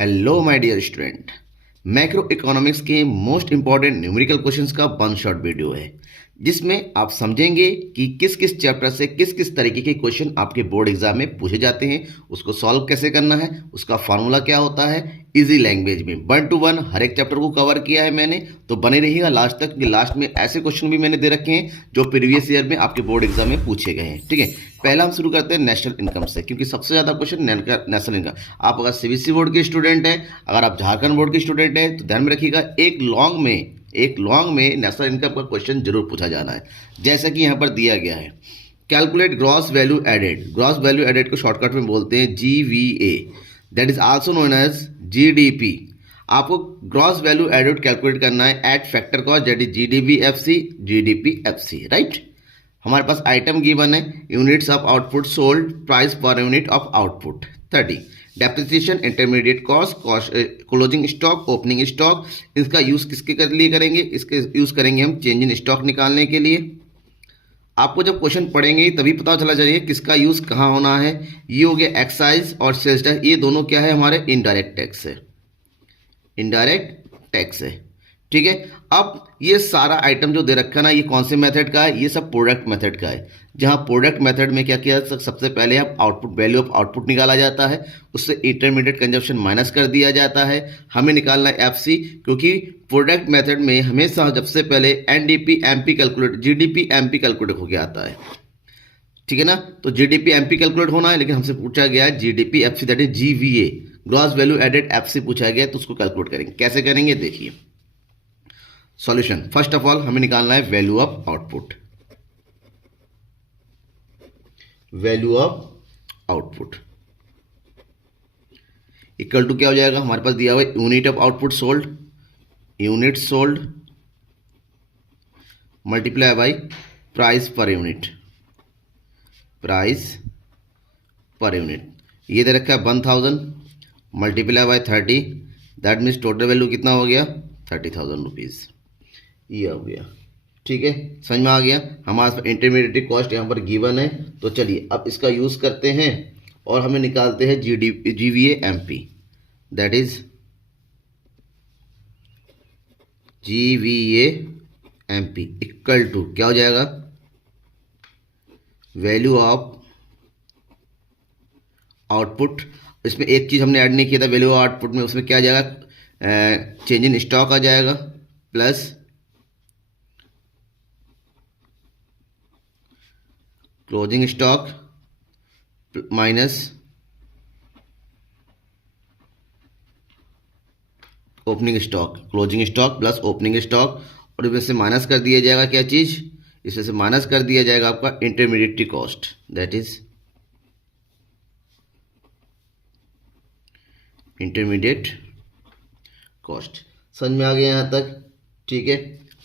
Hello my dear student. Macro economics के most important numerical questions का one shot video है जिसमें आप समझेंगे कि किस किस चैप्टर से किस किस तरीके के क्वेश्चन आपके बोर्ड एग्जाम में पूछे जाते हैं, उसको सॉल्व कैसे करना है, उसका फार्मूला क्या होता है, इजी लैंग्वेज में 1 to 1 हर एक चैप्टर को कवर किया है मैंने। तो बने रहिएगा लास्ट तक कि लास्ट में ऐसे क्वेश्चन भी मैंने दे रखे हैं जो प्रीवियस ईयर में आपके बोर्ड एग्जाम में पूछे गए हैं। ठीक है, पहला हम शुरू करते हैं नेशनल इनकम से, क्योंकि सबसे ज़्यादा क्वेश्चन नेशनल इनकम। आप अगर सीबीएसई बोर्ड के स्टूडेंट हैं, अगर आप झारखंड बोर्ड के स्टूडेंट हैं, तो ध्यान में रखिएगा एक लॉन्ग में नेशनल इनकम का क्वेश्चन जरूर पूछा जाना है। जैसा कि यहाँ पर दिया गया है, calculate gross value added. Gross value added को शॉर्टकट में बोलते हैं GVA, that is also known as GDP। आपको ग्रॉस वैल्यू एडेड कैलकुलेट करना है at factor cost, that is GDP FC, right. हमारे पास आइटम गिवन है, units of output sold, price per unit of output 30, depreciation, intermediate cost, closing stock, opening stock. इसका use किसके लिए करेंगे? इसके यूज करेंगे हम चेंज इन स्टॉक निकालने के लिए। आपको जब क्वेश्चन पढ़ेंगे तभी पता चला जाएगा किसका यूज कहाँ होना है। ये हो गया एक्साइज और सेल्स टैक्स, ये दोनों क्या है? हमारे इनडायरेक्ट टैक्स है, इनडायरेक्ट टैक्स है। ठीक है, अब ये सारा आइटम जो दे रखा है ना, ये कौन से मेथड का है? ये सब प्रोडक्ट मेथड का है। जहां प्रोडक्ट मेथड में क्या किया, सबसे पहले आप आउटपुट वैल्यू ऑफ आउटपुट निकाला जाता है, उससे इंटरमीडिएट कंजप्शन माइनस कर दिया जाता है। हमें निकालना है FC, क्योंकि प्रोडक्ट मेथड में हमेशा सबसे पहले NDP MP calculate, GDP MP calculate होकर आता है। ठीक है ना, तो GDP MP कैलकुलेट होना है, लेकिन हमसे पूछा गया है GDP FC, that is GVA, gross value added FC पूछा गया है, तो उसको कैलकुलेट करेंगे। कैसे करेंगे देखिए। सॉल्यूशन, फर्स्ट ऑफ ऑल हमें निकालना है value of output. Value of output equal to क्या हो जाएगा? हमारे पास दिया हुआ है unit of output sold, unit sold multiply by price per unit, price per unit. ये दे रखा है 1000 multiply by 30, that means total value कितना हो गया? 30,000 रुपीज़। ये हो गया। ठीक है, समझ में आ गया। हमारे पास इंटरमीडिएट कॉस्ट यहाँ पर गिवन है, तो चलिए अब इसका यूज करते हैं और हमें निकालते हैं GVA MP, that is GVA MP equal to क्या हो जाएगा? Value of output. इसमें एक चीज हमने ऐड नहीं किया था वैल्यू ऑफ आउटपुट में, उसमें क्या आ जाएगा? चेंज इन स्टॉक आ जाएगा, plus closing stock minus opening stock, closing stock plus opening stock. और इसमें से माइनस कर दिया जाएगा क्या चीज? इसमें से माइनस कर दिया जाएगा आपका intermediate cost, that is intermediate cost. समझ में आ गया यहाँ तक? ठीक है,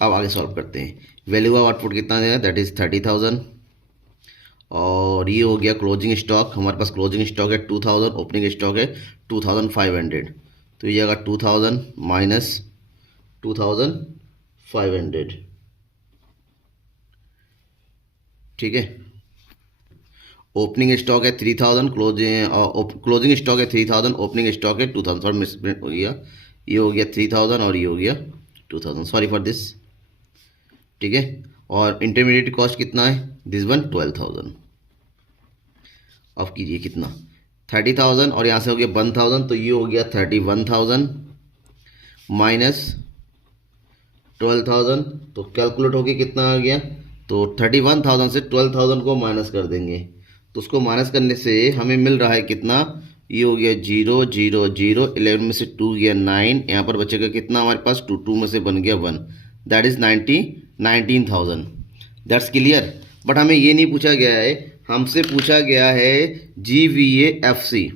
अब आगे सॉल्व करते हैं। वैल्यू ऑफ आउटपुट कितना है? दैट इज 30,000, और ये हो गया क्लोजिंग स्टॉक। हमारे पास क्लोजिंग स्टॉक है 2000, ओपनिंग स्टॉक है 2500, तो ये जगह 2000 माइनस 2500। ठीक है, ओपनिंग स्टॉक है 3000, क्लोजिंग स्टॉक है 3000, ओपनिंग स्टॉक है 2000, सॉरी मिसप्रिंट हो गया, ये हो गया 3000 और ये हो गया 2000, सॉरी फॉर दिस। ठीक है, और इंटरमीडिएट कॉस्ट कितना है? This one 12,000। अब कीजिए कितना? 30,000 और यहाँ से हो गया 1000, तो ये हो गया 31,000 माइनस 12,000, तो कैलकुलेट होके कितना आ गया? तो 31,000 से 12,000 को माइनस कर देंगे, तो उसको माइनस करने से हमें मिल रहा है कितना? ये हो गया 0 0 0, 11 में से 2 गया 9, यहाँ पर बचेगा कितना हमारे पास? 2 में से बन गया 1, that is 19,000। That's clear. But हमें ये नहीं पूछा गया है, हमसे पूछा गया है GVA FC।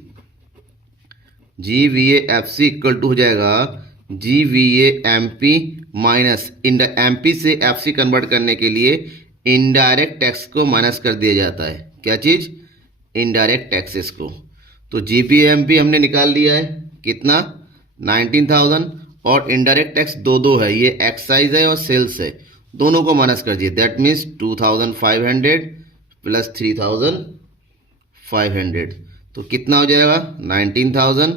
GVA FC equal to हो जाएगा GVA MP माइनस MP से FC कन्वर्ट करने के लिए इनडायरेक्ट टैक्स को माइनस कर दिया जाता है। क्या चीज? इनडायरेक्ट टैक्सेस को। तो GVA MP हमने निकाल लिया है कितना? 19,000, और इनडायरेक्ट टैक्स दो है, ये एक्साइज है और सेल्स है, दोनों को माइनस कर दिए, दैट मीन्स 2500 प्लस 3500, तो कितना हो जाएगा? 19,000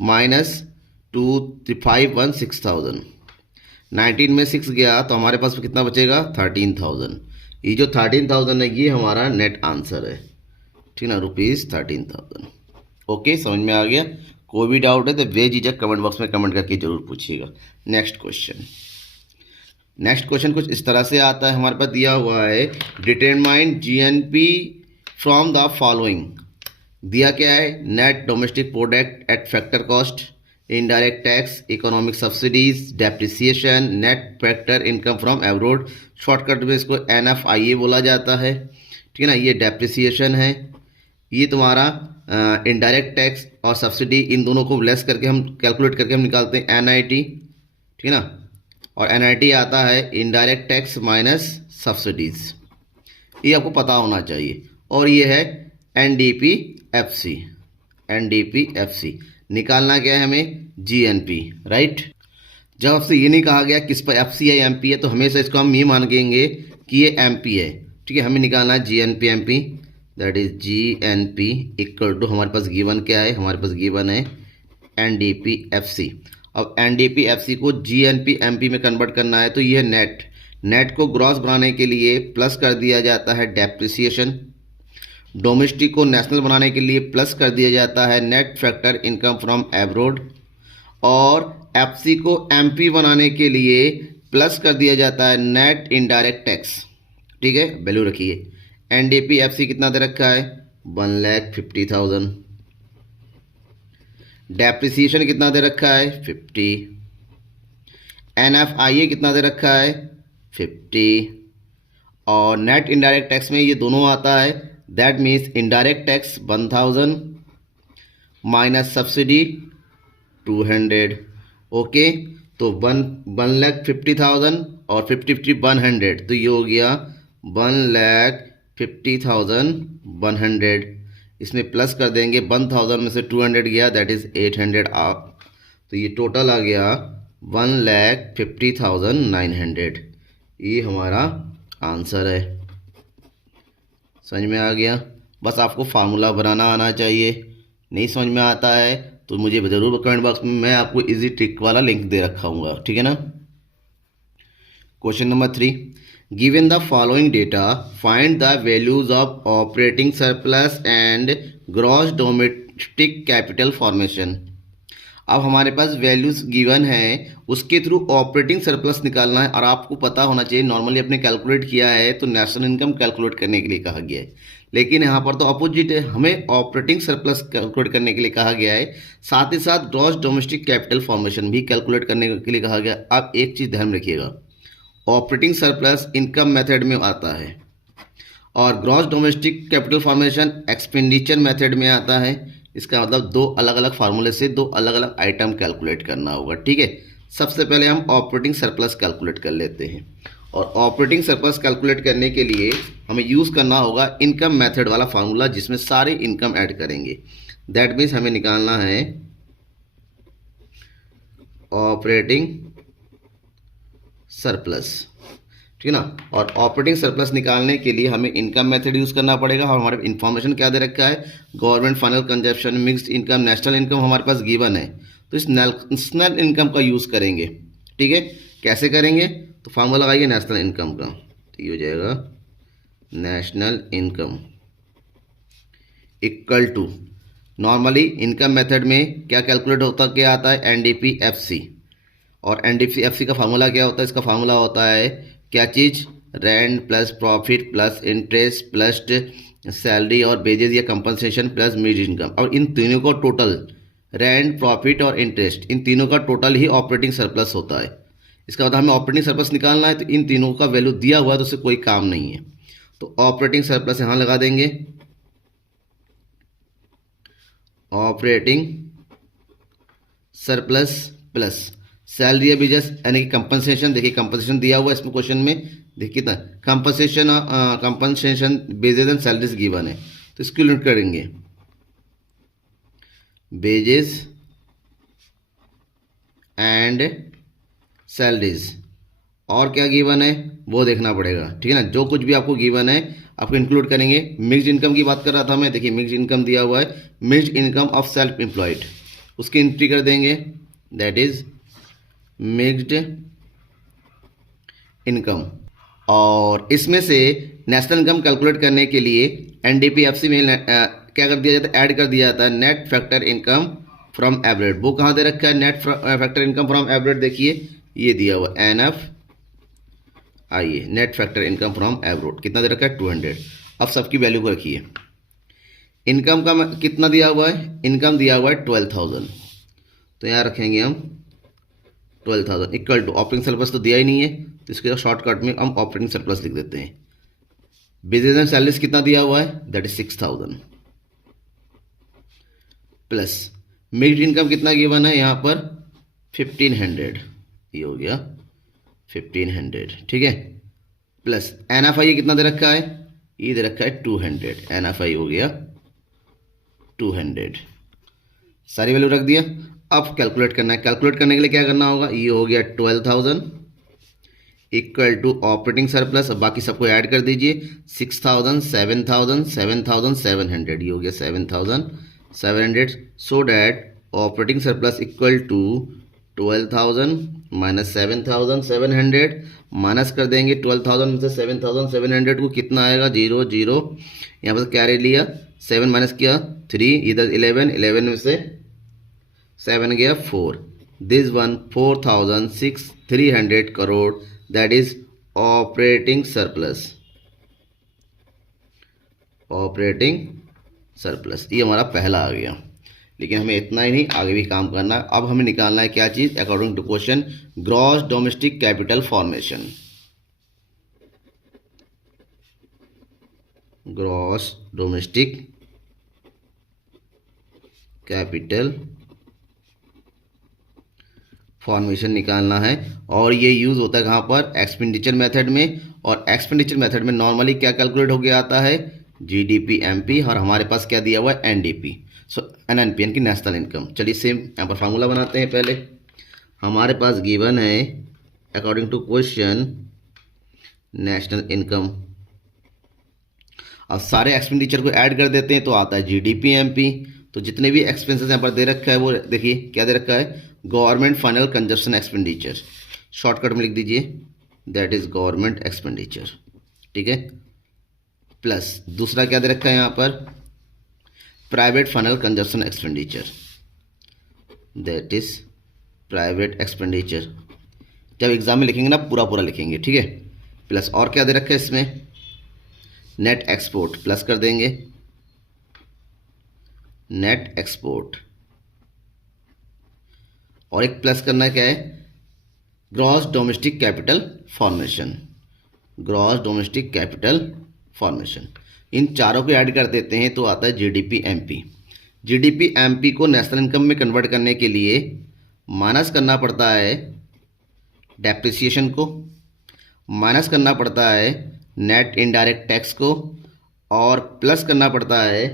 माइनस 2516,000। 19 में 6 गया तो हमारे पास कितना बचेगा 13,000। ये जो 13,000 है ये हमारा नेट आंसर है, ठीक ना, ₹13,000। ओके, समझ में आ गया। कोई भी डाउट है तो बेझिझक कमेंट बॉक्स में कमेंट करके जरूर पूछिएगा। नेक्स्ट क्वेश्चन कुछ इस तरह से आता है, हमारे पास दिया हुआ है determine GNP from the following. दिया क्या है, net domestic product at factor cost, indirect tax, economic subsidies, depreciation, net factor income from abroad. Shortcut में इसको NFIA बोला जाता है, ठीक है ना। ये डेप्रिसिएशन है, ये तुम्हारा इनडायरेक्ट टैक्स और सब्सिडी, इन दोनों को लेस करके हम कैलकुलेट करके हम निकालते हैं NIT, ठीक है ना। और NIT आता है इनडायरेक्ट टैक्स माइनस सब्सिडीज, ये आपको पता होना चाहिए। और ये है NDPFC। निकालना क्या है हमें, GNP, राइट। जब आपसे ये नहीं कहा गया किस पर FC है MP है, तो हमेशा इसको हम ये मानेंगे कि ये MP है, ठीक है। हमें निकालना है GNP MP, that is GNP equal to, हमारे पास गिवन क्या है, हमारे पास गिवन है NDPFC। अब NDPFC को GNP MP में कन्वर्ट करना है, तो ये नेट को ग्रॉस बनाने के लिए प्लस कर दिया जाता है डेप्रिसिएशन, डोमेस्टिक को नेशनल बनाने के लिए प्लस कर दिया जाता है net factor income from abroad, और FC को MP बनाने के लिए प्लस कर दिया जाता है नेट इनडायरेक्ट टैक्स, ठीक है। वैल्यू रखिए, NDPFC कितना दे रखा है 1,50,000, डेप्रिसिएशन कितना दे रखा है 50, NFIA कितना दे रखा है 50, और नेट इनडायरेक्ट टैक्स में ये दोनों आता है, that means indirect tax 1,000 minus subsidy 200। Okay, तो 1,50,000 और 50 100, तो ये हो गया 1,50,100। इसमें प्लस कर देंगे, 1,000 में से 200 गया, दैट इज 800 आप, तो ये टोटल आ गया 1,50,900। ये हमारा आंसर है। समझ में आ गया। बस आपको फार्मूला बनाना आना चाहिए। नहीं समझ में आता है तो मुझे ज़रूर कमेंट बॉक्स में, मैं आपको इजी ट्रिक वाला लिंक दे रखा हूँगा, ठीक है ना। Question number 3, given the following data, find the values of operating surplus and gross domestic capital formation. अब हमारे पास वैल्यूज गिवन है, उसके थ्रू ऑपरेटिंग सरप्लस निकालना है। और आपको पता होना चाहिए, नॉर्मली आपने कैलकुलेट किया है तो नेशनल इनकम कैलकुलेट करने के लिए कहा गया है, लेकिन यहाँ पर तो अपोजिट है, हमें ऑपरेटिंग सरप्लस कैलकुलेट करने के लिए कहा गया है। साथ ही साथ ग्रॉस डोमेस्टिक कैपिटल फॉर्मेशन भी कैलकुलेट करने के लिए कहा गया। अब एक चीज़ ध्यान रखिएगा, ऑपरेटिंग सरप्लस इनकम मेथड में आता है और gross domestic capital formation expenditure method में आता है। इसका मतलब दो अलग अलग फार्मूले से दो अलग अलग आइटम कैलकुलेट करना होगा, ठीक है। सबसे पहले हम ऑपरेटिंग सरप्लस कैलकुलेट कर लेते हैं, और ऑपरेटिंग सरप्लस कैलकुलेट करने के लिए हमें यूज़ करना होगा इनकम मेथड वाला फार्मूला, जिसमें सारे इनकम ऐड करेंगे। दैट मीन्स हमें निकालना है ऑपरेटिंग सरप्लस, ठीक है ना। और ऑपरेटिंग सरप्लस निकालने के लिए हमें इनकम मेथड यूज़ करना पड़ेगा। और हमारे इन्फॉर्मेशन क्या दे रखा है, government final consumption, mixed income, national income हमारे पास गिवन है, तो इस नेशनल इनकम का यूज़ करेंगे, ठीक है। कैसे करेंगे, तो फार्मूला लगाइए नेशनल इनकम का, तो ये हो जाएगा national income equal to, normally income method में क्या कैलकुलेट होता क्या आता है NDPFC, और NDPFC का फार्मूला क्या होता है, इसका फार्मूला होता है क्या चीज़, rent plus profit plus interest plus salary और वेजेस या कंपनसेशन प्लस मिड इनकम। और इन तीनों को टोटल, रेंट प्रॉफिट और इंटरेस्ट, इन तीनों का टोटल ही ऑपरेटिंग सरप्लस होता है। इसका मतलब हमें ऑपरेटिंग सरप्लस निकालना है, तो इन तीनों का वैल्यू दिया हुआ है तो उससे कोई काम नहीं है, तो ऑपरेटिंग सरप्लस यहाँ लगा देंगे। ऑपरेटिंग सरप्लस प्लस सैलरी या वेजेस यानी कि कंपनसेशन, देखिए कंपनसेशन दिया हुआ है इसमें क्वेश्चन में, देखिए कितना compensation wages and salaries given है, तो इसको यूनिट करेंगे वेजेस एंड सैलरीज। और क्या गिवन है वो देखना पड़ेगा, ठीक है ना। जो कुछ भी आपको गिवन है आपको इंक्लूड करेंगे। मिक्स्ड इनकम की बात कर रहा था मैं, देखिए मिक्स्ड इनकम दिया हुआ है, mixed income of self employed, उसकी एंट्री कर देंगे, दैट इज मिक्स्ड इनकम। और इसमें से नेशनल इनकम कैलकुलेट करने के लिए एनडीपीएफसी में क्या कर दिया जाता है, ऐड कर दिया जाता है net factor income from average. वो कहाँ दे रखा है, net factor income from average, देखिए ये दिया हुआ NF, आइए net factor income from average कितना दे रखा है 200। अब सबकी वैल्यू को रखिए। इनकम का कितना दिया हुआ है, इनकम दिया हुआ है 12,000, तो यहाँ रखेंगे हम 12,000 इक्वल टू ऑपरेटिंग सरप्लस तो दिया ही नहीं है, तो इसके शॉर्टकट में हम ऑपरेटिंग सरप्लस लिख देते हैं। बिजनेस एंड सैलरीज कितना दिया हुआ है, that is 6,000 plus mixed income कितना गिवन है यहाँ पर 1,500, ये हो गया 1,500, ठीक है। प्लस NFI कितना दे रखा है, ये दे रखा है 200, NFI हो गया 200, सारी वैल्यू रख दिया। अब कैलकुलेट करना है, कैलकुलेट करने के लिए क्या करना होगा, ये हो गया 12,000 इक्वल टू ऑपरेटिंग सरप्लस, अब बाकी सबको ऐड कर दीजिए 6,000 7,000 7,700, ये हो गया 7,700, so that operating surplus equal to 12,000 minus 7,700, minus कर देंगे 12,000 में से 7,700 को, कितना आएगा 0 0, यहाँ पर कैरी लिया 7 माइनस किया 3, इधर 11 में से 7 गया 4, this one 4,300 crore, that is operating surplus, operating surplus, ये हमारा पहला आ गया। लेकिन हमें इतना ही नहीं, आगे भी काम करना है। अब हमें निकालना है क्या चीज, according to question gross domestic capital formation, gross domestic capital formation निकालना है। और ये यूज होता है कहाँ पर, एक्सपेंडिचर मेथड में। और एक्सपेंडिचर मेथड में नॉर्मली क्या कैलकुलेट हो गया आता है, GDP MP, और हमारे पास क्या दिया हुआ है NDP, सो NNP यानी कि नेशनल इनकम। चलिए सेम यहाँ पर फार्मूला बनाते हैं। पहले हमारे पास गिवन है according to question national income, अब सारे एक्सपेंडिचर को ऐड कर देते हैं तो आता है GDP MP। तो जितने भी एक्सपेंसेस यहाँ पर दे रखा है वो देखिए क्या दे रखा है, government final consumption expenditure, shortcut में लिख दीजिए दैट इज गवर्नमेंट एक्सपेंडिचर, ठीक है। प्लस दूसरा क्या दे रखा है यहाँ पर, private final consumption expenditure, that is private expenditure. जब एग्जाम में लिखेंगे ना पूरा पूरा लिखेंगे, ठीक है। प्लस और क्या दे रखा है इसमें, नेट एक्सपोर्ट, प्लस कर देंगे नेट एक्सपोर्ट, और एक प्लस करना क्या है, gross domestic capital formation, gross domestic capital formation. इन चारों को ऐड कर देते हैं तो आता है GDP MP। GDP MP को नेशनल इनकम में कन्वर्ट करने के लिए माइनस करना पड़ता है डेप्रिसिएशन को, माइनस करना पड़ता है नेट इनडायरेक्ट टैक्स को, और प्लस करना पड़ता है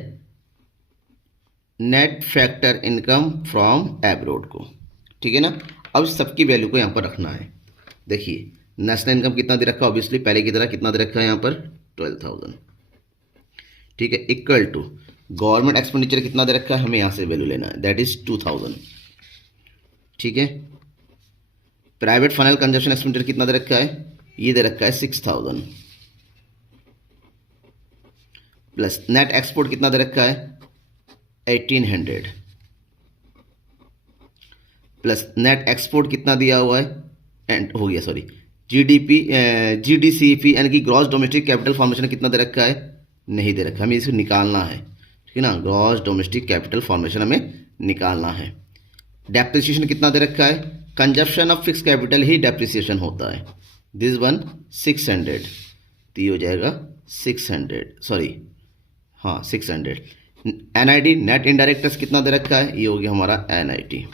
net factor income from abroad को, ठीक है ना। अब सबकी वैल्यू को यहाँ पर रखना है। देखिए नेशनल इनकम कितना दे रखा है, ऑब्वियसली पहले की तरह कितना दे रखा है यहाँ पर 12,000, ठीक है, इक्वल टू गवर्नमेंट एक्सपेंडिचर कितना दे रखा है, हमें यहाँ से वैल्यू लेना है दैट इज 2,000, ठीक है। प्राइवेट फाइनल कंजप्शन एक्सपेंडिचर कितना दे रखा है, ये दे रखा है 6,000, प्लस नेट एक्सपोर्ट कितना दे रखा है 1,800, प्लस नेट एक्सपोर्ट कितना दिया हुआ है, एंड हो गया सॉरी GDCP यानी कि ग्रॉस डोमेस्टिक कैपिटल फॉर्मेशन कितना दे रखा है, नहीं दे रखा, हमें इसे निकालना है, ठीक है ना। ग्रॉस डोमेस्टिक कैपिटल फॉर्मेशन हमें निकालना है। डेप्रिसिएशन कितना दे रखा है, consumption of fix capital he depreciation होता है, दिस वन 600, तो ये हो जाएगा 600, सॉरी हाँ 600। NIT नेट इनडायरेक्ट टैक्स कितना दे रखा है, ये हो गया हमारा NIT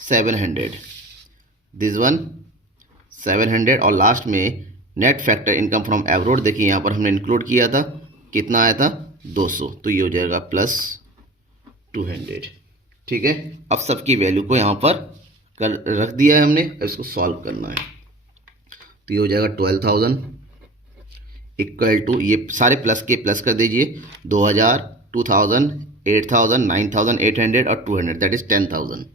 700, दिस वन 700, और लास्ट में net factor income from abroad, देखिए यहाँ पर हमने इंक्लूड किया था, कितना आया था 200, तो ये हो जाएगा प्लस 200, ठीक है। अब सबकी वैल्यू को यहाँ पर रख दिया है हमने, इसको सॉल्व करना है, तो ये हो जाएगा 12,000 इक्वल टू, ये सारे प्लस के प्लस कर दीजिए 2,000 2000, 8000, 9800 और 200, दैट इज 10,000।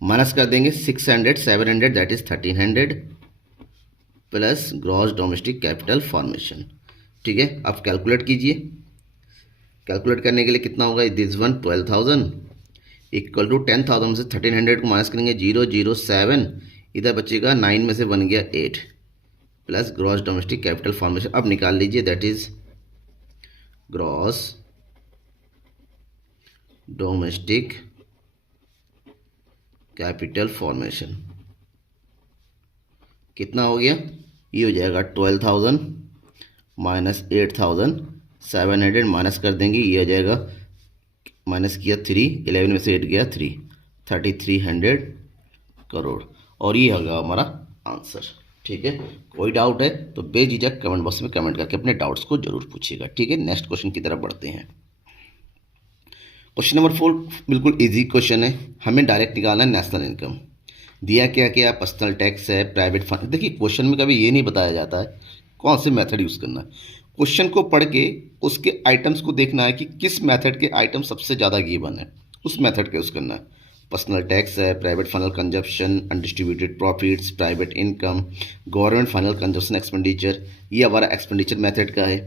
माइनस कर देंगे 600, 700, that is 1300 plus gross domestic capital formation. ठीक है, अब कैलकुलेट कीजिए। कैलकुलेट करने के लिए कितना होगा, दिस वन 12,000 इक्वल टू 10,000 से 1300 को माइनस करेंगे 007, इधर बचेगा 9 में से बन गया 8 plus gross domestic capital formation. अब निकाल लीजिए, that is gross domestic capital formation कितना हो गया, ये हो जाएगा 12,000 माइनस 8,700 माइनस कर देंगे, ये हो जाएगा, माइनस किया 3, 11 में से 8 गया 3, 3300 करोड़। और ये होगा हमारा आंसर। ठीक है, कोई डाउट है तो बेझिझक कमेंट बॉक्स में कमेंट करके अपने डाउट्स को जरूर पूछिएगा। ठीक है, नेक्स्ट क्वेश्चन की तरफ बढ़ते हैं। क्वेश्चन नंबर 4 बिल्कुल इजी क्वेश्चन है, हमें डायरेक्ट निकालना है नेशनल इनकम। दिया क्या क्या, पर्सनल टैक्स है, प्राइवेट फंड। देखिए क्वेश्चन में कभी ये नहीं बताया जाता है कौन से मेथड यूज़ करना है। क्वेश्चन को पढ़ के उसके आइटम्स को देखना है कि किस मेथड के आइटम सबसे ज़्यादा गिवन है, उस मेथड का यूज़ करना है। पर्सनल टैक्स है, private final consumption, undistributed profits, private income, government final consumption expenditure, ये हमारा एक्सपेंडिचर मेथड का है।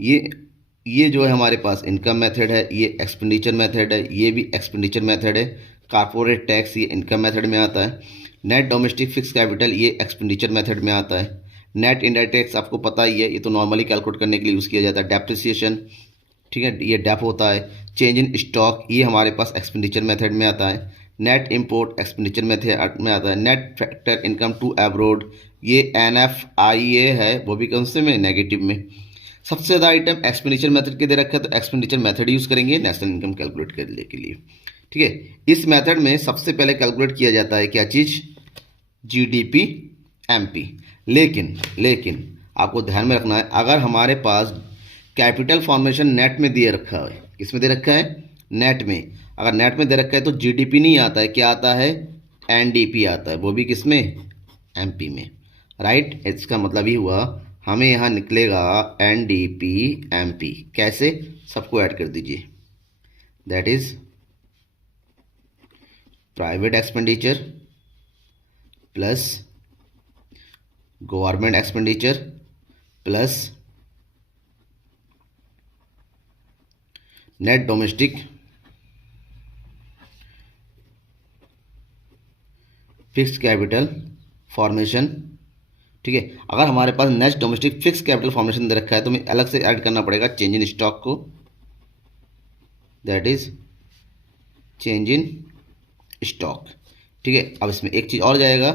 ये जो है हमारे पास इनकम मेथड है, ये एक्सपेंडिचर मेथड है, ये भी एक्सपेंडिचर मेथड है। कॉर्पोरेट टैक्स ये इनकम मेथड में आता है। नेट डोमेस्टिक फिक्स कैपिटल ये एक्सपेंडिचर मेथड में आता है। नेट इनडायरेक्ट टैक्स आपको पता ही है, ये तो नॉर्मली कैलकुलेट करने के लिए यूज़ किया जाता है। डेप्रिसिएशन, ठीक है, ये डेप होता है। चेंज इन स्टॉक ये हमारे पास एक्सपेंडिचर मेथड में आता है। नेट इंपोर्ट एक्सपेंडिचर मेथड में आता है। Net factor income to abroad ये NFIA है, वो भी कौन से में, नेगेटिव में। सबसे ज़्यादा आइटम एक्सपेंडिचर मेथड के दे रखा है तो एक्सपेंडिचर मेथड यूज़ करेंगे नेशनल इनकम कैलकुलेट करने के लिए। ठीक है, इस मेथड में सबसे पहले कैलकुलेट किया जाता है क्या चीज़, GDP MP। लेकिन आपको ध्यान में रखना है, अगर हमारे पास कैपिटल फॉर्मेशन नेट में दिए रखा है, किसमें दे रखा है, नेट में। अगर नेट में दे रखा है तो GDP नहीं आता है, क्या आता है, NDP आता है, वो भी किसमें, MP में। राइट, इसका मतलब ही हुआ हमें यहाँ निकलेगा NDP MP। कैसे, सबको ऐड कर दीजिए, that is private expenditure plus government expenditure plus net domestic fix capital formation. ठीक है, अगर हमारे पास net domestic fix capital formation दे रखा है तो हमें अलग से ऐड करना पड़ेगा चेंज इन स्टॉक को, that is change in stock. ठीक है, अब इसमें एक चीज़ और जाएगा,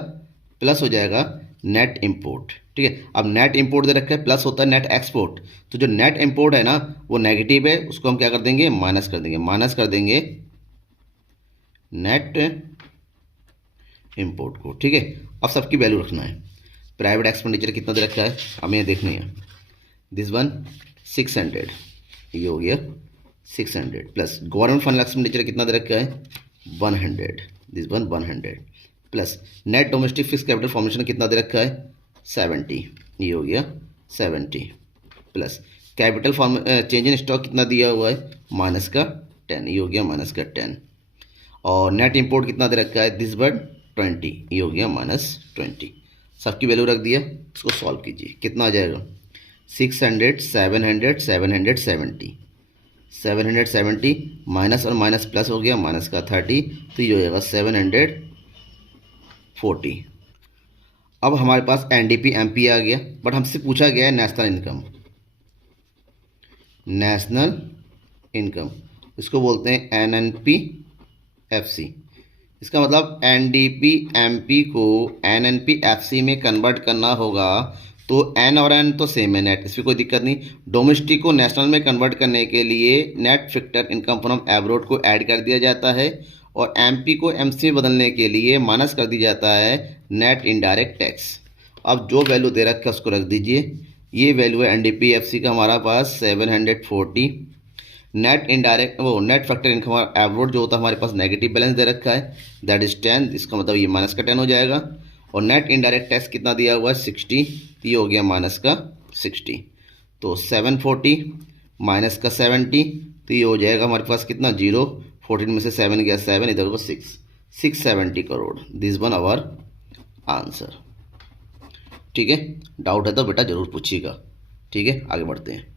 प्लस हो जाएगा नेट इंपोर्ट। ठीक है, अब नेट इंपोर्ट दे रखा है, प्लस होता है नेट एक्सपोर्ट। तो जो नेट इंपोर्ट है ना वो नेगेटिव है, उसको हम क्या कर देंगे, माइनस कर देंगे, नेट इंपोर्ट को। ठीक है, अब सबकी वैल्यू रखना है। प्राइवेट एक्सपेंडिचर कितना दे रखा है हमें देखना है, दिस वन 600, ये हो गया 600 प्लस गवर्नमेंट फाइनल एक्सपेंडिचर कितना दे रखा है 100, this one 100 plus net domestic fix capital formation कितना दे रखा है 70, ये हो गया 70 plus capital form change in stock कितना दिया हुआ है माइनस का 10, ये हो गया माइनस का 10 और नेट इंपोर्ट कितना दे रखा है दिस वन 20, ये हो गया -20। सबकी वैल्यू रख दिया, इसको सॉल्व कीजिए, कितना आ जाएगा 600 700 770 770 माइनस और माइनस प्लस हो गया माइनस का 30, तो ये हो जाएगा 740। अब हमारे पास NDP MP आ गया, बट हमसे पूछा गया है नेशनल इनकम, इसको बोलते हैं NNP FC। इसका मतलब NDP MP को NNP FC में कन्वर्ट करना होगा, तो N और N तो सेम है नेट, इसमें कोई दिक्कत नहीं। डोमेस्टिक को नेशनल में कन्वर्ट करने के लिए net factor income from abroad को ऐड कर दिया जाता है और MP को MC में बदलने के लिए माइनस कर दिया जाता है नेट इनडायरेक्ट टैक्स। अब जो वैल्यू दे रखा है उसको रख दीजिए, ये वैल्यू है NDP FC का हमारा पास 740। नेट इनडायरेक्ट वो नेट फैक्टर इनकम एब्रोड जो होता है हमारे पास नेगेटिव बैलेंस दे रखा है, दैट इज 10, इसका मतलब ये माइनस का 10 हो जाएगा। और नेट इनडायरेक्ट टैक्स कितना दिया हुआ है 60, तो ये हो गया माइनस का 60। तो 740 माइनस का 70, तो ये हो जाएगा हमारे पास कितना 0, 14 में से 7 गया 7, इधर को 670 crore. This one hour answer. ठीक है, डाउट है तो बेटा जरूर पूछिएगा। ठीक है, आगे बढ़ते हैं।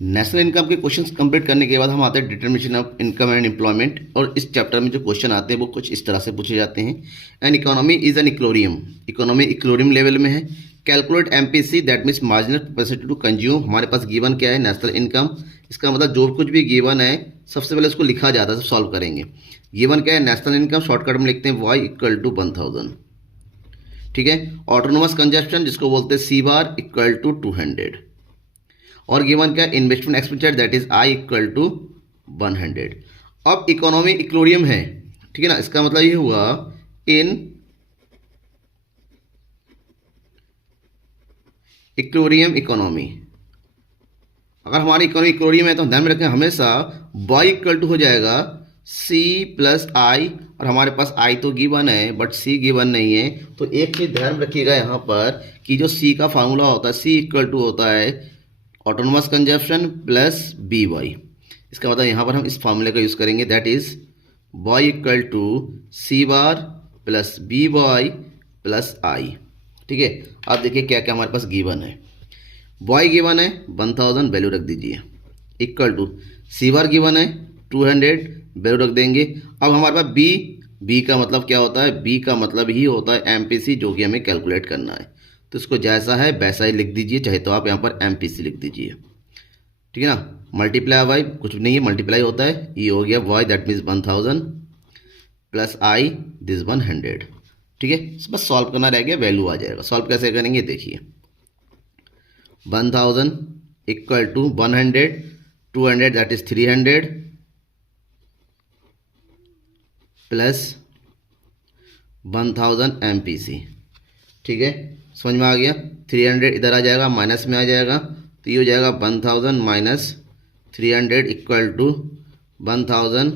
नेशनल इनकम के क्वेश्चंस कंप्लीट करने के बाद हम आते हैं determination of income and employment, और इस चैप्टर में जो क्वेश्चन आते हैं वो कुछ इस तरह से पूछे जाते हैं। An economy is an equilibrium, economy equilibrium level में है। Calculate MPC that means marginal capacity to consume. हमारे पास गिवन क्या है, नेशनल इनकम। इसका मतलब जो कुछ भी गिवन है सबसे पहले उसको लिखा जाता है, सॉल्व करेंगे। गिवन क्या है, नेशनल इनकम, शॉर्टकट में लिखते हैं वाई इक्वल टू 1000। ठीक है, ऑटोनोमस कंजप्शन जिसको बोलते हैं सी बार इक्वल टू 200, और गिवन क्या, investment expenditure that is I equal to 100। अब इकोनॉमी इक्लोरियम है, ठीक है ना, इसका मतलब ये हुआ इन इक्लोरियम इकोनॉमी। अगर हमारी इकोनॉमी इक्लोरियम है तो ध्यान में रखें हमेशा y इक्वल टू हो जाएगा c प्लस आई, और हमारे पास i तो गिवन है बट c गिवन नहीं है। तो एक चीज़ ध्यान रखिएगा यहाँ पर कि जो c का फार्मूला होता है, c इक्वल टू होता है autonomous consumption plus B Y. इसका मतलब यहाँ पर हम इस फार्मूले का यूज़ करेंगे, that is y equal to C bar plus B Y plus I. ठीक है, अब देखिए क्या क्या हमारे पास गिवन है। y गिवन है 1000, वैल्यू रख दीजिए, equal to C bar given है 200, वैल्यू रख देंगे। अब हमारे पास b का मतलब क्या होता है, b का मतलब ही होता है एमपीसी, जो कि हमें कैलकुलेट करना है। तो इसको जैसा है वैसा ही लिख दीजिए, चाहे तो आप यहाँ पर एमपीसी लिख दीजिए। ठीक है ना, मल्टीप्लाई वाई कुछ नहीं है, मल्टीप्लाई होता है, ये हो गया y that means 1000 plus I this 100। ठीक है, बस सॉल्व करना रह गया, वैल्यू आ जाएगा। सॉल्व कैसे करेंगे देखिए, 1000 equal to 100, 200 that is 300 plus 1000 MPC. ठीक है, समझ में आ गया। 300 इधर आ जाएगा, माइनस में आ जाएगा, तो ये हो जाएगा 1000 माइनस 300 इक्वल टू 1000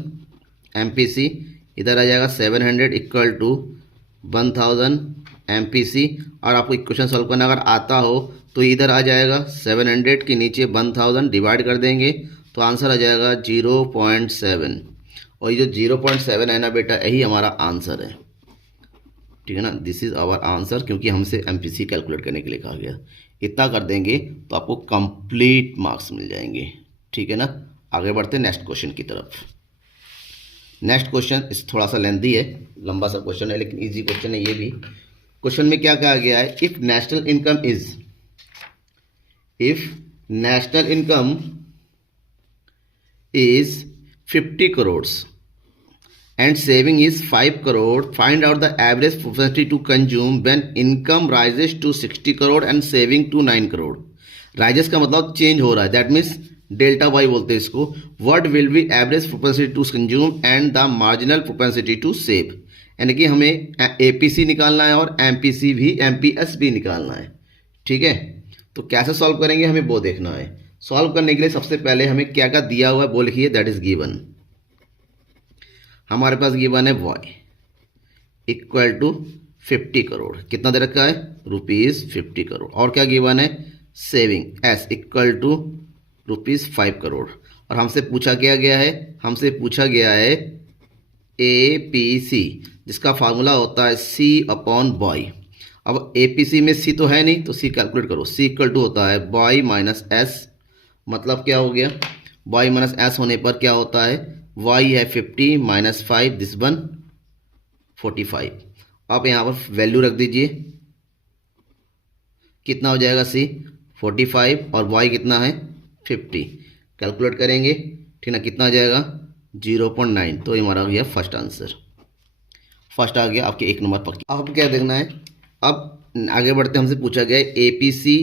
एमपीसी। इधर आ जाएगा 700 इक्वल टू 1000 एमपीसी। और आपको इक्वेशन सॉल्व करना अगर आता हो तो इधर आ जाएगा 700 के नीचे 1000 डिवाइड कर देंगे, तो आंसर आ जाएगा 0.7। और ये जो 0.7 है ना बेटा, यही हमारा आंसर है। ठीक है ना, दिस इज आवर आंसर, क्योंकि हमसे एमपीसी कैलकुलेट करने के लिए कहा गया। इतना कर देंगे तो आपको कंप्लीट मार्क्स मिल जाएंगे। ठीक है ना, आगे बढ़ते हैं नेक्स्ट क्वेश्चन की तरफ। नेक्स्ट क्वेश्चन इस थोड़ा सा लेंथी है, लंबा सा क्वेश्चन है, लेकिन इजी क्वेश्चन है ये भी। क्वेश्चन में क्या कहा गया है, if national income is 50 crore and saving is 5 crore, find out the average propensity to consume when income rises to 60 crore and saving to 9 crore। rises का मतलब चेंज हो रहा है, दैट मीन्स डेल्टा वाई बोलते हैं इसको। What will be average propensity to consume and the marginal propensity to save. यानी कि हमें एपीसी निकालना है और एमपीसी भी, एमपीएस भी निकालना है। ठीक है, तो कैसे सॉल्व करेंगे हमें वो देखना है। सॉल्व करने के लिए सबसे पहले हमें क्या क्या दिया हुआ है वो लिखिए, दैट इज गिवन। हमारे पास गिवन है y इक्वल टू 50 करोड़, कितना दे रखा है, ₹50 करोड़। और क्या गिवन है, saving s equal to ₹5 crore. और हमसे पूछा क्या गया है, हमसे पूछा गया है APC, जिसका फार्मूला होता है C अपॉन y। अब APC में C तो है नहीं, तो C कैलकुलेट करो। C इक्वल टू होता है y माइनस s, मतलब क्या हो गया, y माइनस s होने पर क्या होता है, y है 50 माइनस 5 दिस 45। आप यहाँ पर वैल्यू रख दीजिए, कितना हो जाएगा c 45 और y कितना है 50। कैलकुलेट करेंगे, ठीक ना, कितना आ जाएगा 0.9। तो ये हमारा गया फर्स्ट आंसर, फर्स्ट आ गया आपके 1 नंबर पक्की। अब क्या देखना है, अब आगे बढ़ते हमसे पूछा गया है APC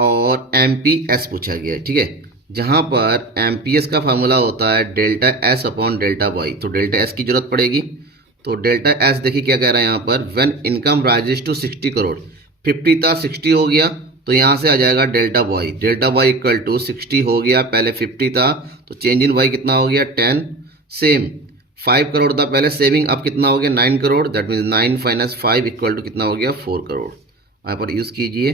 और MPS पूछा गया है। ठीक है, जहाँ पर एमपीएस का फार्मूला होता है delta S upon delta Y, तो डेल्टा एस की जरूरत पड़ेगी। तो डेल्टा एस देखिए क्या कह रहा है यहाँ पर, when income rises to 60 crore, 50 था 60 हो गया, तो यहाँ से आ जाएगा delta Y. Delta Y equal to 60 हो गया, पहले 50 था तो चेंज इन वाई कितना हो गया 10। सेम 5 करोड़ था पहले, सेविंग अब कितना हो गया 9 crore, that means 9 minus 5 equal to कितना हो गया 4 करोड़। यहाँ पर यूज़ कीजिए,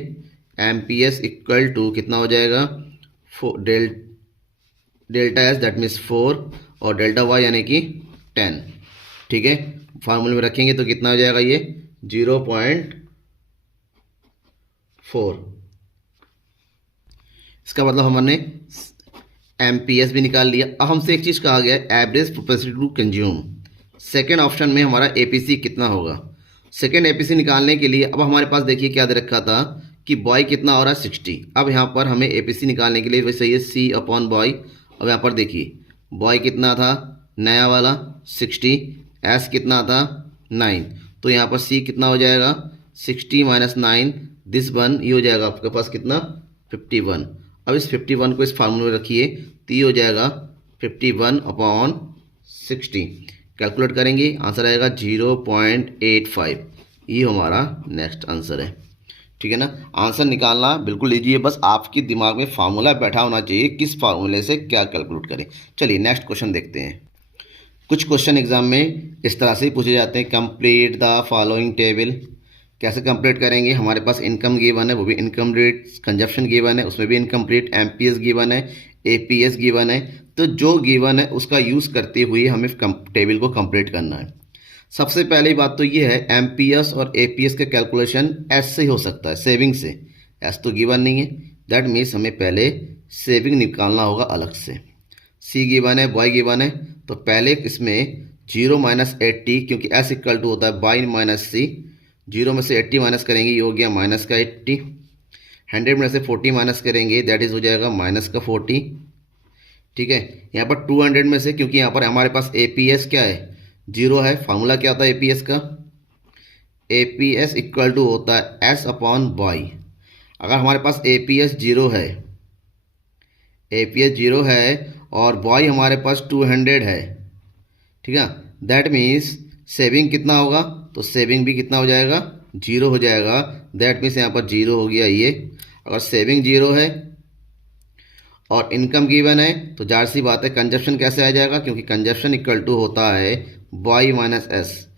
एमपीएस इक्वल टू कितना हो जाएगा डेल्टा एस दैट मीन्स 4 और डेल्टा वाई यानी कि 10। ठीक है, फार्मूले में रखेंगे तो कितना हो जाएगा ये 0.4। इसका मतलब हमने एमपीएस भी निकाल लिया। अब हमसे एक चीज़ कहा गया है average propensity to consume. Second option में हमारा एपीसी कितना होगा। सेकेंड एपीसी निकालने के लिए अब हमारे पास देखिए क्या दे रखा था कि बॉय कितना हो रहा है 60। अब यहाँ पर हमें एपीसी निकालने के लिए वैसे ये सी अपॉन बॉय। अब यहाँ पर देखिए बॉय कितना था नया वाला 60, एस कितना था 9, तो यहाँ पर सी कितना हो जाएगा 60 माइनस 9 दिस वन, ये हो जाएगा आपके पास कितना 51। अब इस 51 को इस फार्मूले में रखिए तो ये हो जाएगा 51 अपॉन 60। कैलकुलेट करेंगे आंसर आएगा 0.85। ये हमारा नेक्स्ट आंसर है। ठीक है ना, आंसर निकालना बिल्कुल ईजी है, बस आपके दिमाग में फार्मूला बैठा होना चाहिए किस फार्मूले से क्या कैलकुलेट करें। चलिए नेक्स्ट क्वेश्चन देखते हैं। कुछ क्वेश्चन एग्जाम में इस तरह से ही पूछे जाते हैं, कंप्लीट द फॉलोइंग टेबल। कैसे कंप्लीट करेंगे, हमारे पास इनकम गिवन है, वो भी इनकम रेट, कंजप्शन गिवन है, उसमें भी इनकम्प्लीट, एमपीएस गिवन है, एपीएस गिवन है। तो जो गिवन है उसका यूज़ करते हुए हमें टेबल को कंप्लीट करना है। सबसे पहली बात तो ये है एमपीएस और एपीएस का कैलकुलेशन एस से ही हो सकता है, सेविंग से। एस तो गिवन नहीं है, दैट मीन्स हमें पहले सेविंग निकालना होगा अलग से। सी गिवन है, वाई गिवन है, तो पहले इसमें 0 माइनस 80, क्योंकि एस इक्वल टू होता है बाई माइनस सी। 0 में से 80 माइनस करेंगे, ये हो गया माइनस का 80। 100 में से 40 माइनस करेंगे, दैट इज हो जाएगा माइनस का 40। ठीक है, यहाँ पर 200 में से, क्योंकि यहाँ पर हमारे पास एपीएस क्या है 0 है। फार्मूला क्या होता है एपीएस का, एपीएस इक्वल टू होता है एस अपॉन वाई। अगर हमारे पास एपीएस 0 है, एपीएस 0 है और वाई हमारे पास 200 है, ठीक है, दैट मीन्स सेविंग कितना होगा, तो सेविंग भी कितना हो जाएगा 0 हो जाएगा। दैट मीन्स यहाँ पर 0 हो गया ये। अगर सेविंग 0 है और इनकम गिवन है तो जाहिर सी बात है कंजप्शन कैसे आ जाएगा, क्योंकि कंजप्शन इक्वल टू होता है वाई माइनस एस।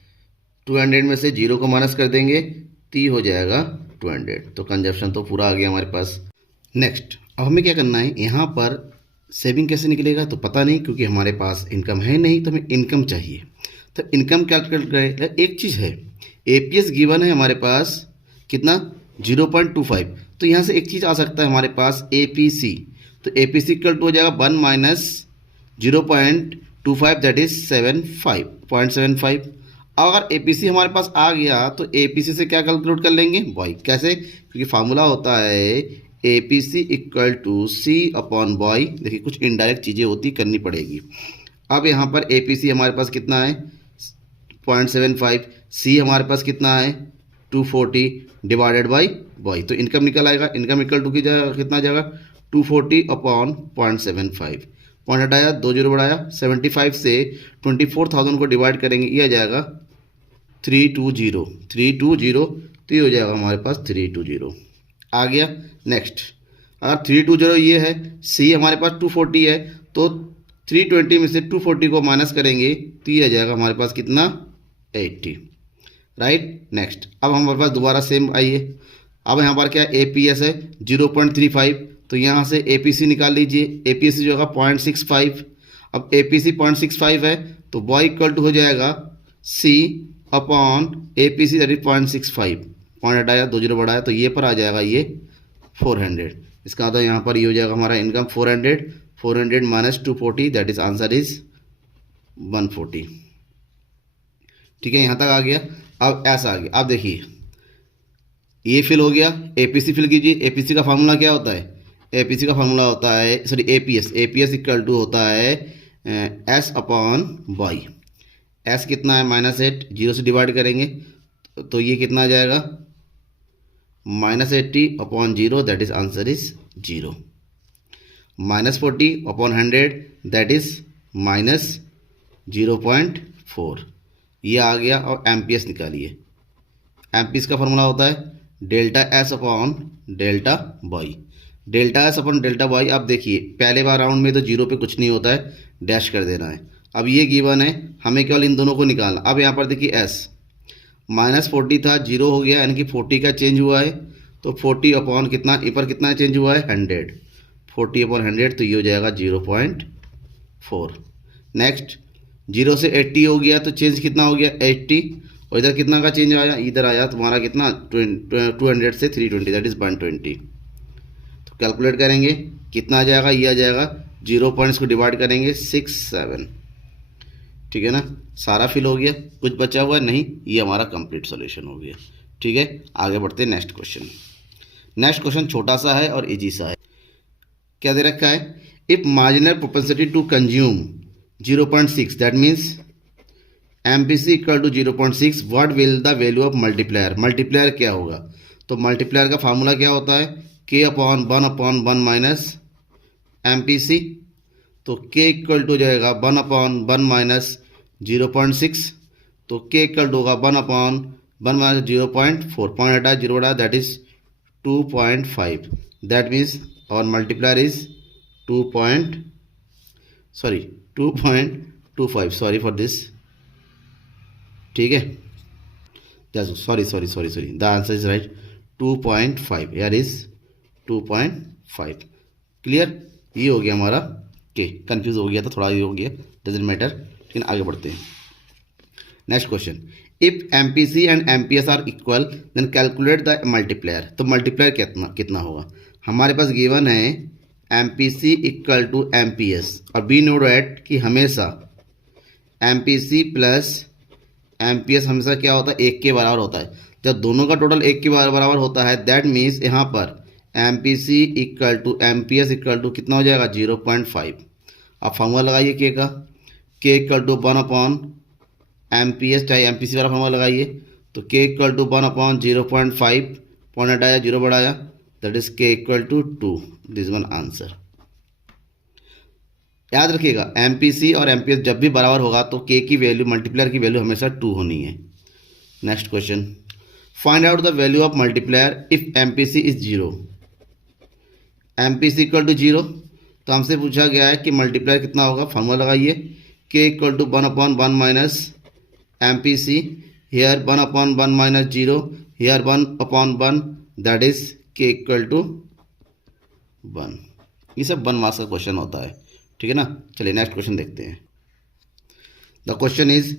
200 में से 0 को माइनस कर देंगे तो ये हो जाएगा 200, तो कंजप्शन तो पूरा आ गया हमारे पास। नेक्स्ट, अब हमें क्या करना है, यहाँ पर सेविंग कैसे निकलेगा तो पता नहीं, क्योंकि हमारे पास इनकम है नहीं, तो हमें इनकम चाहिए। तो इनकम कैलकुलेट करें। एक चीज़ है एपीएस गिवन है हमारे पास कितना 0.25, तो यहाँ से एक चीज़ आ सकता है हमारे पास एपीसी। तो एपीसी इक्वल टू हो जाएगा 1 माइनस 0.25 दैट इज 0.75। अगर एपीसी हमारे पास आ गया तो एपीसी से क्या कैलकुलेट कर लेंगे वाई। कैसे, क्योंकि फार्मूला होता है APC equal to C upon Y. देखिए कुछ इनडायरेक्ट चीज़ें होती करनी पड़ेगी। अब यहाँ पर एपीसी हमारे पास कितना है 0.75, सी हमारे पास कितना है 240 डिवाइडेड बाई वाई, तो इनकम निकल आएगा। इनकम इक्वल टू की जगह कितना आ जाएगा 240 अपॉन 0.75। पॉइंट हटाया, 2 जीरो बढ़ाया, 75 से 24,000 को डिवाइड करेंगे, ये आ जाएगा 320, तो ये हो जाएगा हमारे पास 320 आ गया। नेक्स्ट, अगर 320 ये है, सी हमारे पास 240 है, तो 320 में से 240 को माइनस करेंगे तो ये आ जाएगा हमारे पास कितना 80, राइट। नेक्स्ट, अब हमारे पास दोबारा सेम आइए। अब यहाँ पर क्या एपीएस है 0.35, तो यहाँ से एपीसी निकाल लीजिए। एपीसी जो होगा 0.65। अब एपीसी 0.65 है तो वाई इक्वल टू हो जाएगा C upon APC that is 0.65। Point हटाया, 2 जीरो बढ़ाया, तो ये पर आ जाएगा ये 400। इसका मतलब यहाँ पर ये हो जाएगा हमारा income 400 minus 240 that is answer is 140। ठीक है, यहाँ तक आ गया। अब ऐसा आ गया। अब देखिए ये फिल हो गया, एपीसी फिल कीजिए। एपीसी का फार्मूला क्या होता है, एपीसी का फार्मूला होता है सॉरी एपीएस इक्वल टू होता है एस अपॉन वाई। एस कितना है -8, 0 से डिवाइड करेंगे तो ये कितना आ जाएगा -80 upon 0 that is answer is 0। -40 upon 100 that is -0.4, ये आ गया। और एमपीएस निकालिए। एमपीएस का फार्मूला होता है delta S upon delta Y. Delta S upon delta Y. अब देखिए पहले बार राउंड में तो 0 पे कुछ नहीं होता है, डैश कर देना है। अब ये गिवन है, हमें केवल इन दोनों को निकालना। अब यहाँ पर देखिए एस -40 था, 0 हो गया, यानी कि 40 का चेंज हुआ है। तो 40 अपॉन कितना, ऊपर कितना चेंज हुआ है 100, 40 अपॉन 100, तो ये हो जाएगा 4। नेक्स्ट 0 से 80 हो गया तो चेंज कितना हो गया 80, और इधर कितना का चेंज आया, इधर आया तुम्हारा कितना 200 से 320 दैट इज़ 120। तो कैलकुलेट करेंगे कितना आ जाएगा, ये आ जाएगा 0 पॉइंट्स को डिवाइड करेंगे 6 7, ठीक है ना। सारा फिल हो गया, कुछ बचा हुआ नहीं, ये हमारा कंप्लीट सॉल्यूशन हो गया। ठीक है, आगे बढ़ते हैं नेक्स्ट क्वेश्चन। नेक्स्ट क्वेश्चन छोटा सा है और इजी सा है। क्या दे रखा है, if marginal propensity to consume 0.6 that means MPC equal to 0.6, what will the value of multiplier. Multiplier क्या होगा, तो मल्टीप्लायर का फार्मूला क्या होता है, K/1/1 माइनस MPC। तो K इक्वल टू जाएगा 1/1 माइनस 0.6, तो K इक्वल टू होगा 1/1 माइनस 0.4, पॉइंट हटा 0 हटा दैट इज 2.5, दैट मीन्स और multiplier is 2.25, sorry for this, ठीक है, sorry the answer is right 2.5, यार इज 2.5। क्लियर, ये हो गया हमारा के, कंफ्यूज हो गया था थोड़ा, ये हो गया, डजेंट मैटर। लेकिन आगे बढ़ते हैं। Next question, if MPC and MPS are equal then calculate the multiplier. तो मल्टीप्लायर कितना होगा, हमारे पास गिवन है MPC इक्वल टू MPS, और बी नोट एट कि हमेशा MPC प्लस MPS हमेशा क्या होता है, 1 के बराबर होता है। जब दोनों का टोटल 1 के बराबर होता है दैट मीन्स यहाँ पर MPC equal to MPS equal to कितना हो जाएगा 0.5। अब फॉर्मूला लगाइए K का, K इक्वल टू 1/MPS, चाहे MPC वाला फॉर्मूला लगाइए, तो K इक्वल टू 1/0.5, पॉइंट हटाया 0 बढ़ाया that is K equal to 2, this one answer. याद रखिएगा MPC और MPS जब भी बराबर होगा तो K की वैल्यू, मल्टीप्लायर की वैल्यू हमेशा 2 होनी है। Next question, find out the value of multiplier if MPC is 0। MPC equal to 0, तो हमसे पूछा गया है कि मल्टीप्लायर कितना होगा, फार्मूला लगाइए K equal to 1/1 minus MPC, here 1/1 minus 0, here 1/1 that is K equal to 1। ये सब 1 मार्क्स का क्वेश्चन होता है, ठीक है ना। चलिए नेक्स्ट क्वेश्चन देखते हैं। The question is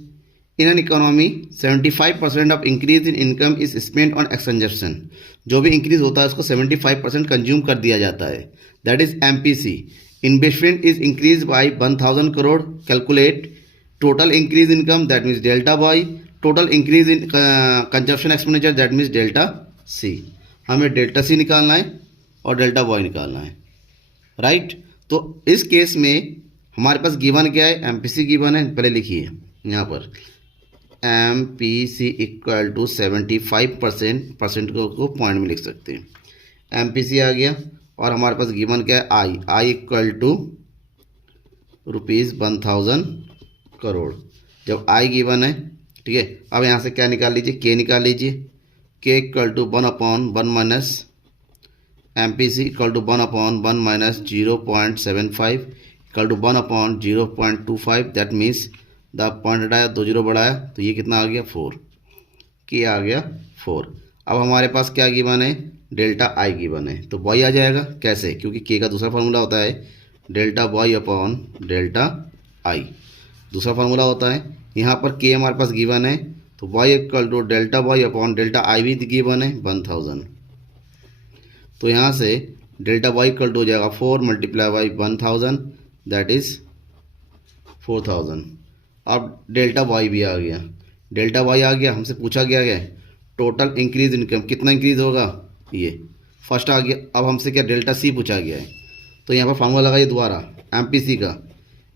in an economy 75% of increase in income is spend on consumption. जो भी इंक्रीज होता है उसको 75% कंज्यूम कर दिया जाता है, that is MPC। Investment is increase by 1000 crore, calculate total increase income that means delta by total increase in consumption expenditure that means delta C। हमें डेल्टा C निकालना है और डेल्टा Y निकालना है, राइट। तो इस केस में हमारे पास गिवन क्या है, MPC गिवन है, पहले लिखिए यहाँ पर MPC इक्वल टू 75%, को पॉइंट में लिख सकते हैं। MPC आ गया और हमारे पास गिवन क्या है I इक्वल टू ₹1000 करोड़। जब I गिवन है, ठीक है, अब यहाँ से क्या निकाल लीजिए, K निकाल लीजिए, K equal to 1/1 minus MPC equal to 1/1 minus 0.75 equal to 1/0.25, that means the point हटाया 2 0 बढ़ाया तो ये कितना आ गया 4, K आ गया 4। अब हमारे पास क्या गिवन है, डेल्टा I गिवन है, तो Y आ जाएगा कैसे, क्योंकि K का दूसरा फार्मूला होता है delta Y upon delta I, दूसरा फार्मूला होता है। यहाँ पर K हमारे पास गिवन है तो Y equal to delta Y upon delta I भी गिवन है 1000, तो यहाँ से डेल्टा Y इक्वल टू हो जाएगा 4 मल्टीप्लाई बाई 1000 दैट इज 4000। अब डेल्टा Y भी आ गया, डेल्टा Y आ गया, हमसे पूछा गया है टोटल इंक्रीज इनकम कितना इंक्रीज होगा, ये फर्स्ट आ गया। अब हमसे क्या डेल्टा C पूछा गया है, तो यहाँ पर फार्मूला लगाइए दोबारा MPC का,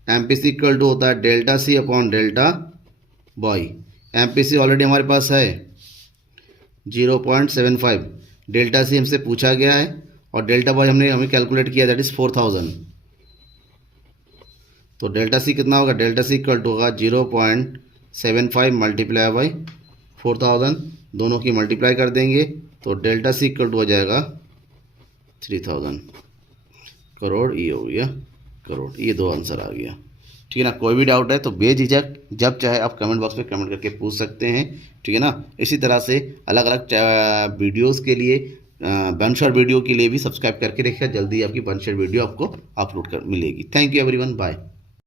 MPC इक्वल टू होता है delta C upon delta Y। MPC already हमारे पास है 0.75, डेल्टा C हमसे पूछा गया है और डेल्टा Y हमें कैलकुलेट किया दैट इज 4000, तो डेल्टा C कितना होगा, डेल्टा C इक्वल टू होगा 0.75 मल्टीप्लाई बाई 4000, दोनों की मल्टीप्लाई कर देंगे तो डेल्टा C इक्वल टू हो जाएगा 3000 करोड़, ये हो गया करोड़। ये 2 आंसर आ गया, ठीक है ना। कोई भी डाउट है तो बेझिझक जब चाहे आप कमेंट बॉक्स में कमेंट करके पूछ सकते हैं, ठीक है ना। इसी तरह से अलग अलग वीडियोस के लिए वन शॉट वीडियो के लिए भी सब्सक्राइब करके रखिए, जल्दी आपकी वन शॉट वीडियो आपको अपलोड कर मिलेगी। Thank you everyone, bye.